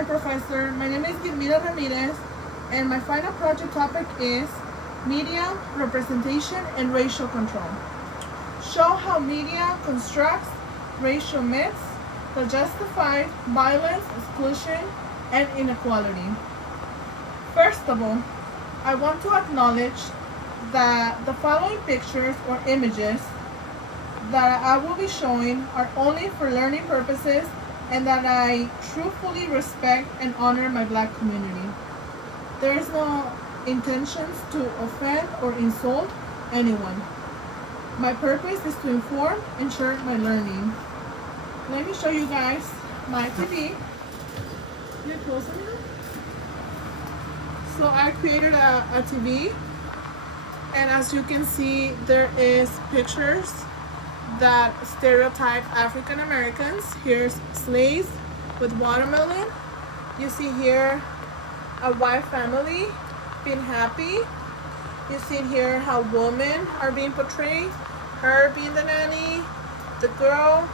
and Professor. My name is Ramirez, and my final project topic is Media, Representation, and Racial Control. Show how media constructs racial myths that justify violence, exclusion, and inequality. First of all, I want to acknowledge that the following pictures or images that I will be showing are only for learning purposes and that I truthfully respect and honor my Black community. There is no intentions to offend or insult anyone. My purpose is to inform and share my learning. Let me show you guys my TV. Get closer. So I created a TV, and as you can see, there is pictures that stereotype African Americans. Here's slaves with watermelon. You see here a white family being happy. You see here how women are being portrayed. Her being the nanny, the girl,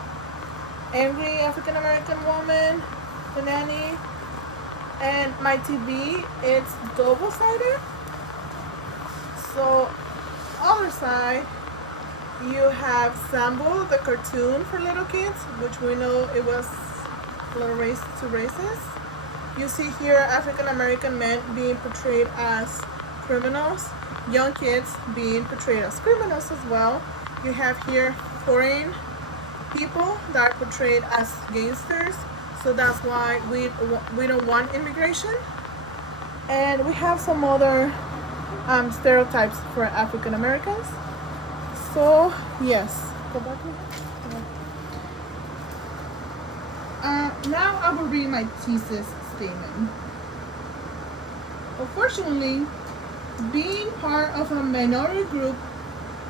angry African American woman, the nanny. And my TV, it's double-sided. So other side, you have Sambo, the cartoon for little kids, which we know it was a little racist. You see here African American men being portrayed as criminals, young kids being portrayed as criminals as well. You have here foreign people that are portrayed as gangsters, so that's why we don't want immigration. And we have some other stereotypes for African Americans. So yes, go back here. Now I will read my thesis statement. Unfortunately, being part of a minority group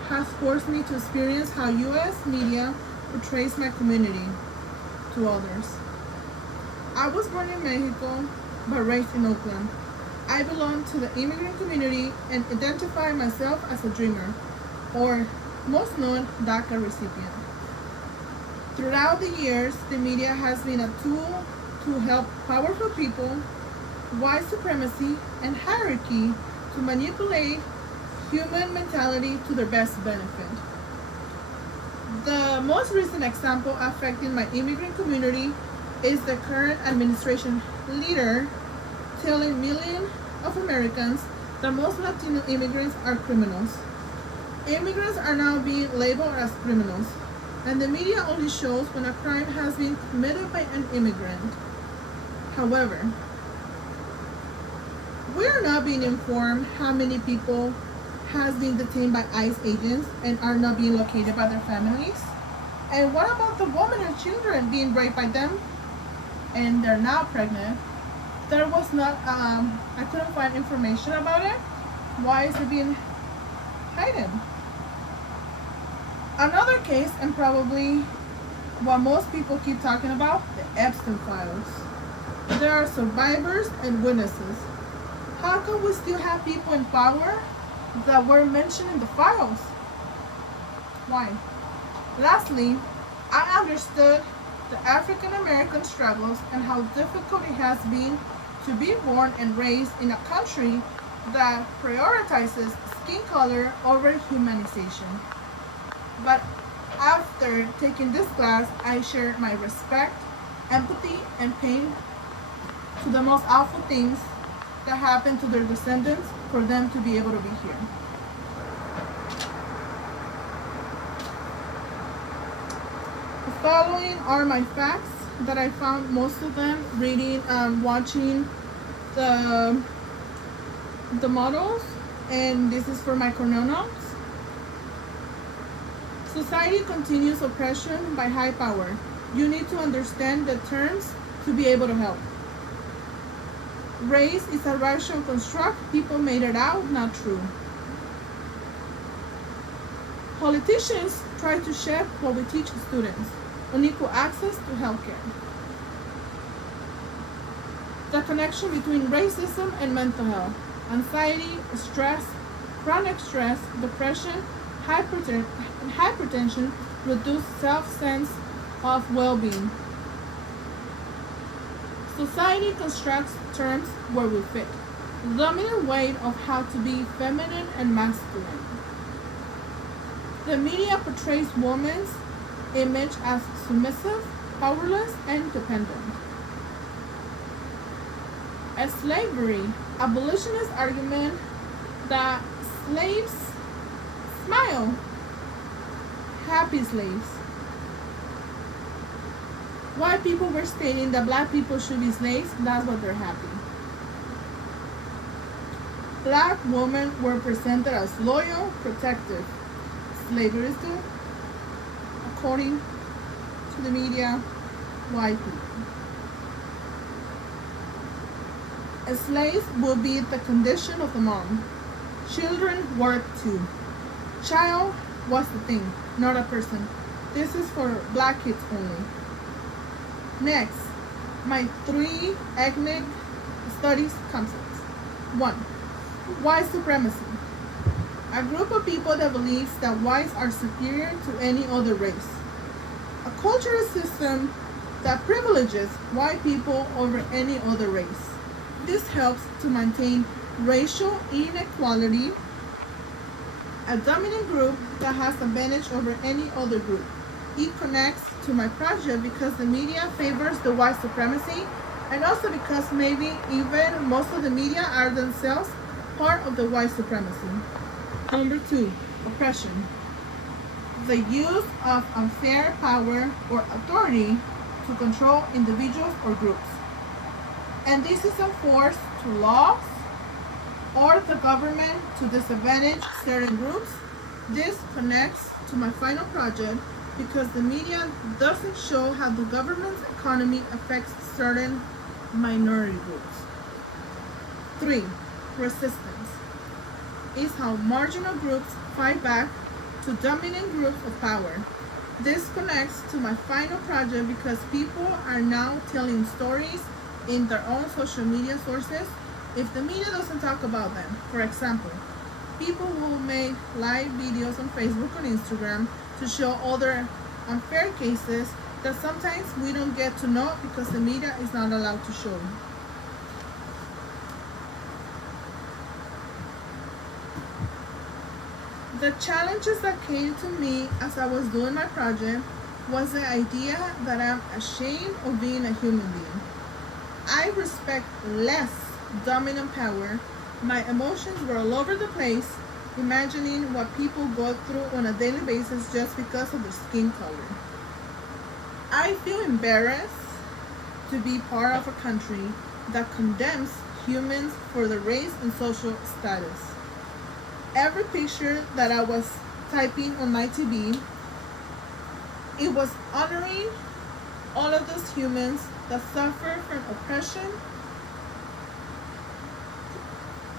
has forced me to experience how U.S. media portrays my community to others. I was born in Mexico, but raised in Oakland. I belong to the immigrant community and identify myself as a dreamer, or most known DACA recipient. Throughout the years, the media has been a tool to help powerful people, white supremacy, and hierarchy to manipulate human mentality to their best benefit. The most recent example affecting my immigrant community is the current administration leader telling millions of Americans that most Latino immigrants are criminals. Immigrants are now being labeled as criminals, and the media only shows when a crime has been committed by an immigrant. However, we are not being informed how many people has been detained by ICE agents and are not being located by their families. And what about the women and children being raped by them and they're now pregnant? There was not, I couldn't find information about it. Why is it being hidden? Another case, and probably what most people keep talking about, the Epstein files. There are survivors and witnesses. How come we still have people in power that were mentioned in the files? Why? Lastly, I understood the African American struggles and how difficult it has been to be born and raised in a country that prioritizes skin color over humanization. But after taking this class, I shared my respect, empathy, and pain to the most awful things that happened to their descendants for them to be able to be here. The following are my facts that I found, most of them reading, watching the models, and this is for my Cornell notes. Society continues oppression by high power. You need to understand the terms to be able to help. Race is a racial construct. People made it out, not true. Politicians try to shape what we teach students on equal access to healthcare. The connection between racism and mental health, anxiety, stress, chronic stress, depression, hypertension reduce self-sense of well-being. Society constructs terms where we fit. Dominant way of how to be feminine and masculine. The media portrays women's image as submissive, powerless, and dependent. As slavery, abolitionists argument that slaves smile, happy slaves. White people were stating that black people should be slaves, that's what they're happy. Black women were presented as loyal, protective. Slavery is good, according to the media, white people. As slaves will be the condition of the mom. Children work too. Child was the thing, not a person. This is for black kids only. Next, my 3 ethnic studies concepts. 1. White supremacy. A group of people that believes that whites are superior to any other race. A cultural system that privileges white people over any other race. This helps to maintain racial inequality. A dominant group that has advantage over any other group. It connects to my project because the media favors the white supremacy, and also because maybe even most of the media are themselves part of the white supremacy. Number 2, oppression. The use of unfair power or authority to control individuals or groups. And this is enforced through laws or the government to disadvantage certain groups. This connects to my final project because the media doesn't show how the government's economy affects certain minority groups. 3. Resistance is how marginal groups fight back to dominant groups of power. This connects to my final project because people are now telling stories in their own social media sources if the media doesn't talk about them. For example, people will make live videos on Facebook or Instagram to show other unfair cases that sometimes we don't get to know because the media is not allowed to show. The challenges that came to me as I was doing my project was the idea that I'm ashamed of being a human being. I respect less dominant power. My emotions were all over the place, imagining what people go through on a daily basis just because of their skin color. I feel embarrassed to be part of a country that condemns humans for their race and social status. Every picture that I was typing on my TV, it was honoring all of those humans that suffer from oppression,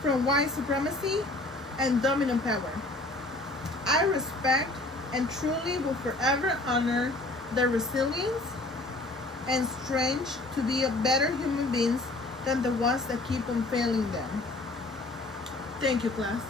from white supremacy, and dominant power. I respect and truly will forever honor their resilience and strength to be a better human beings than the ones that keep on failing them. Thank you, class.